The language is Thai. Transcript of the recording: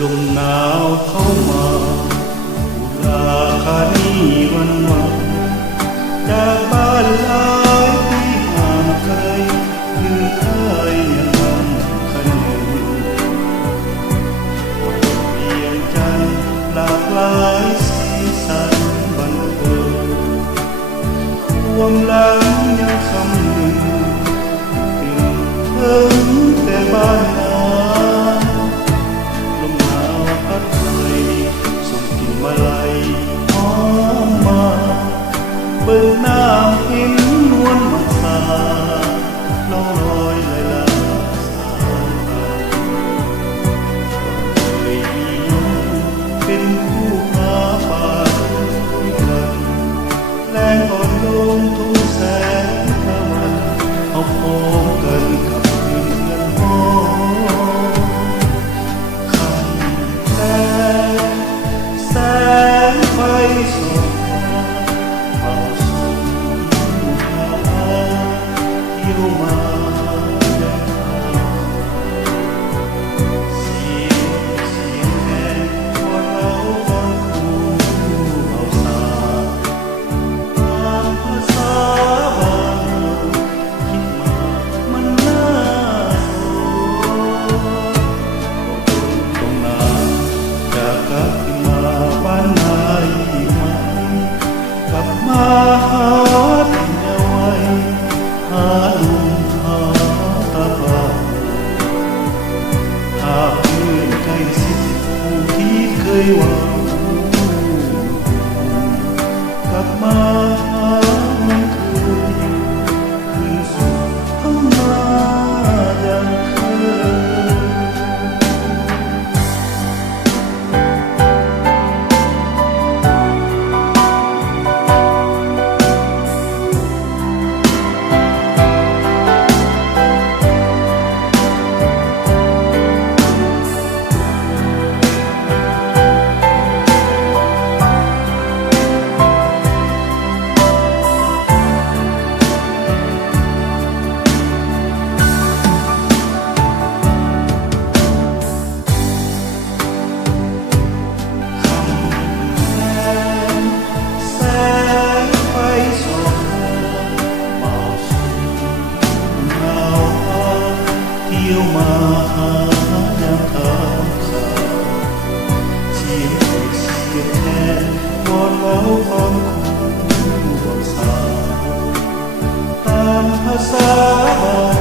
ลมหนาวเข้ามาอุราคานีวันวันจากบ้านหลายที่ห่างไกลยืนไกลยังลำคันหนึ่งเพียงจันทร์หลากหลายสีสันบันเทิงความหลังยังคำหนึ่งถึงแต่บ้านนาลมหนาวพัดไปส่งกลิ่นมาลัยหอมมาเบิ่งน้ำเห็นนวลมาสาล่องลอยไหลลาสายตาเคยมีน้องเป็นผู้หาป่าด้วยกันแรงอ่อนโยนทุ่งแสงตะวันเอาพร้อมกันกับคืนเงินหอมคำแสงไฟส่องเฝ้าส่องหาเที่ยวมายังเสียงแห่งว่าเราบอนคู่เอาสาตามภาษาบ้านคิดมามันน่าโศกตรงนาจะกลับขึ้นมาบ้านนายอีกไหมกลับมาหาที่เยาว์วัยหาลุงหาตาบ้านหาเพื่อนใกล้ชิดผู้ที่เคยหวังกลับมาหามันคืนคืนสู่ท้องนาอย่างเคย แสงไฟส่องเป่าสู่หนาวหาเที่ยวมาหายามทางข่าวเสียงเพลงเสียงแคนวอนเว้าพร้อมคู่บอกสาวตามภาษาบ้าน